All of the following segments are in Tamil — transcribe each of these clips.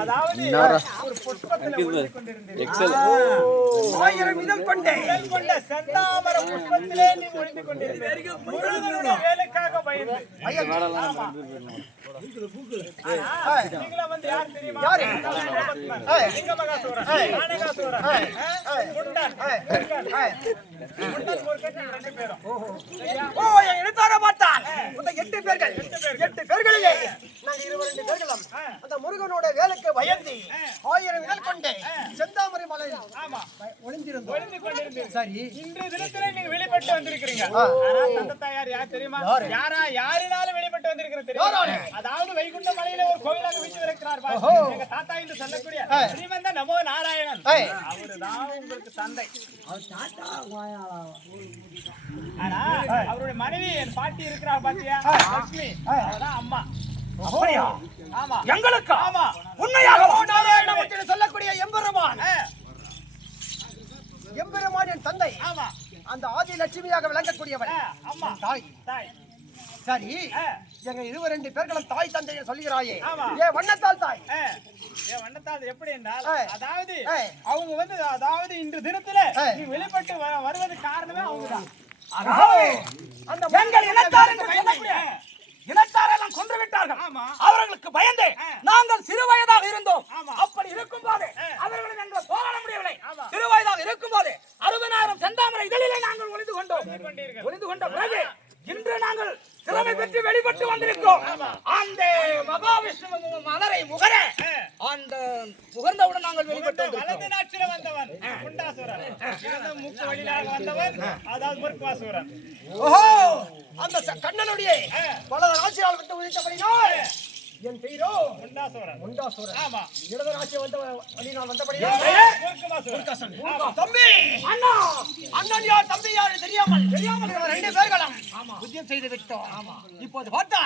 அதாவது ஒரு புஷ்பத்தில் ஒளிந்து கொண்டிருந்தேன். 1000 இதழ் கொண்ட செந்தாமர புஷ்பத்திலே நீ ஒளிந்து கொண்டிருந்தேன். முருகனுடைய வேலைக்காக பயந்து. நீங்களா வந்து யார் தெரியுமா? லிங்கமகாசூரன், ஆனகாசூரன், குண்டன், குண்டன் முருகன் 2 பேரும். ஓ எழுத்தார பார்த்தான். அந்த 8 பேர்கள் 8 பேர்களிலே நாங்கள் 22 பேர்களும் அந்த முருகனோட வேலைக்கு பயந்து 1000 இதழ் கொண்டு செந்தாமரை மலையில் ஒளிந்திருந்தோம். சரி, இன்று தினத்திலே நீங்க வெளிப்பட்டு வந்திருக்கிறீங்க. தந்தை தாயார் யார் தெரியுமா? யாரினாலும் வெளிப்பட்டு வந்திருக்கிற தெரியும். அதாவது வைகுண்ட மலையில ஒரு கோவிலாக வீட்டு இருக்கிறார். எங்க தாத்தா என்று சொல்லக்கூடிய ஸ்ரீமந்த நமோ நாராயணன் அவருதான் உங்களுக்கு தந்தை. ஆனா அவருடைய மனைவி என் பாட்டி இருக்கிறார் பாத்தியா, லட்சுமி, அவதான் அம்மா. அப்படியா? ஆமா, எங்களுக்கு ஆமா உண்மையாக நாராயணன் சொல்லக்கூடிய எம்பெருமான் என் தந்தை. ஆமா, அந்த ஆதி லட்சுமியாக விளங்கக்கூடியவன் அம்மா தாய். தாய். சரி, எங்க 22 பேர்களும் தாய் தந்தையை சொல்கிறாயே, ஆமா. ஏன் வண்ணத்தால் தாய்? வண்ணத்தால் எப்படி என்றால், அதாவது அவங்க வந்து அதாவது இன்று தினத்துல நீ வெளிப்பட்டு வருவது காரணமே அவங்கதான். அந்த எங்கள் இனத்தார் என்று சொல்லக்கூடிய இனத்தாரெல்லாம் கொன்று விட்டார்கள். அவர்களுக்கு பயந்து நாங்கள் சிறு வயதாக இருந்தோம். அப்படி இருக்கும் போது அவர்களை நாங்கள் போராட முடியவில்லை. சிறு வயதாக இருக்கும் போது 60000 செந்தாமரை இதழிலே நாங்கள் ஒளிந்து கொண்ட பிறகு இன்று நாங்கள் திறமை பெற்று வெளிப்பட்டு வந்திருக்கிறோம். அந்த மகாவிஷ்ணு மலரை முகர அந்த முகர்ந்தவுடன் நாங்கள் வெளிப்பட்டு வலது நாட்டில வந்தவன் குண்டாசுரன், இடது மூக்கு வழியாக வந்தவன் அதாவது முருகாசுரன். ஓஹோ, அந்த கண்ணனுடைய பல ராசியால் விட்டு உதித்தபடினால் என் பெயரோ குண்டாசுரன். ஆமா, இடது ராசி வந்த வழியினால் வந்தபடியால் முருகாசுரன். தம்பி, அண்ணன் யார் தம்பி யார் தெரியாமல் 2 பேர்களும் புத்தியம் செய்து விட்டோம். ஆமா, இப்போது பார்த்தா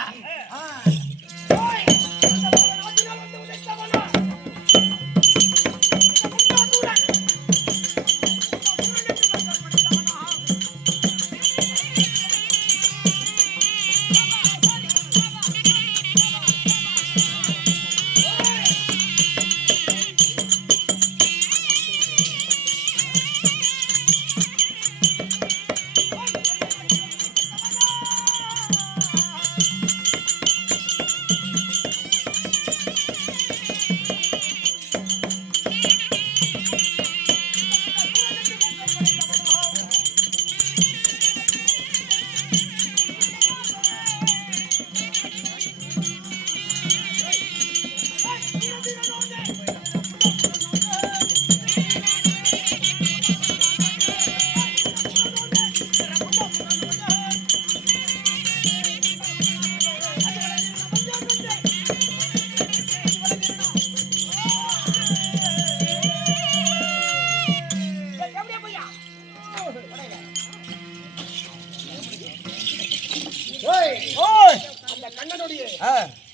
அந்த கண்ணனுடைய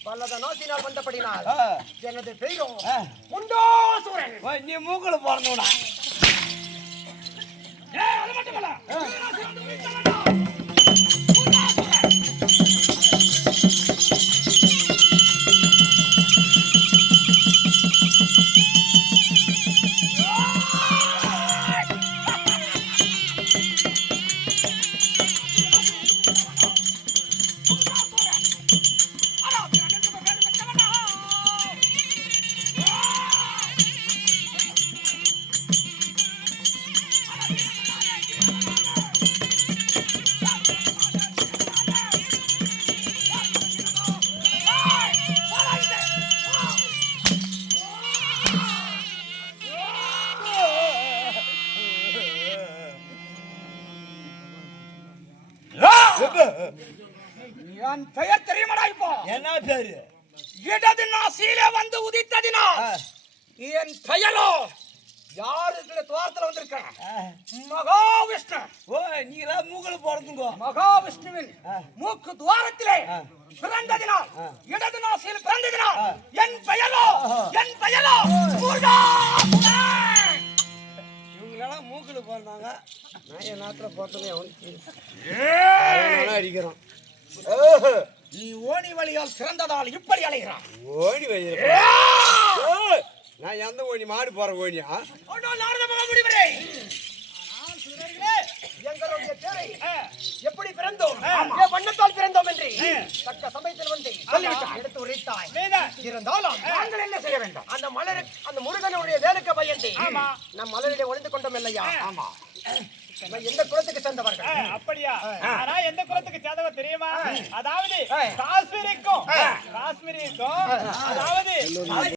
பல்லத நாசினால் வந்தபடினால் எனது பெயரும் குண்டாசுரன். நீ மூக்குல போறணும்டா. அது மட்டுமல்ல, என் பெயர் தெரியுமாடா? இப்போ என்ன பேரு? இடது நாசியிலே வந்து உதித்ததினா என் பெயரோ யாருக்கு துவாரத்துல வந்திருக்க மகாவிஷ்ணு. ஓ, நீங்களா மூக்குல போறதுங்க. மகாவிஷ்ணுவின் மூக்கு துவாரத்திலே பிறந்ததினால் இடது நாசியில் பிறந்ததினால் என் பெயரோ முருகா. இவங்களெல்லாம் மூக்குல போறாங்க. நான் என் நாட்டுல போறதுமே அவனுக்கு அடிக்கிறோம். நீ ஓணி வழியால் சிறந்ததால் இப்படி அலைகிறான். ஓணி வழியா நான் எந்த கோணி மாடு போற கோணியா நாரத மகா முனிவரே சுரர்களே, எங்களுடைய தேரை ஆ, எப்படி பிறந்தோம் ஏன் வண்ணத்தால் பிறந்தோம் என்று தக்க சமயத்தில் வந்து சொல்லிவிட்டாய், எடுத்து உரைத்தாய். உண்மைதான். இருந்தாலும் நாங்கள் என்ன செய்ய வேண்டும்? அந்த மலர் அந்த முருகனுடைய வேலுக்கு பயந்து ஆமா. நம் மலரிலே ஒளிந்து கொண்டோம் இல்லையா? ஆமா. நம்ம எந்த குலத்துக்கு சேர்ந்தவர்கள்? அப்படியா? ஆனா எந்த குலத்துக்கு சேர்ந்தவர் தெரியுமா? அதாவது காஷ்மீருக்கும் அதாவது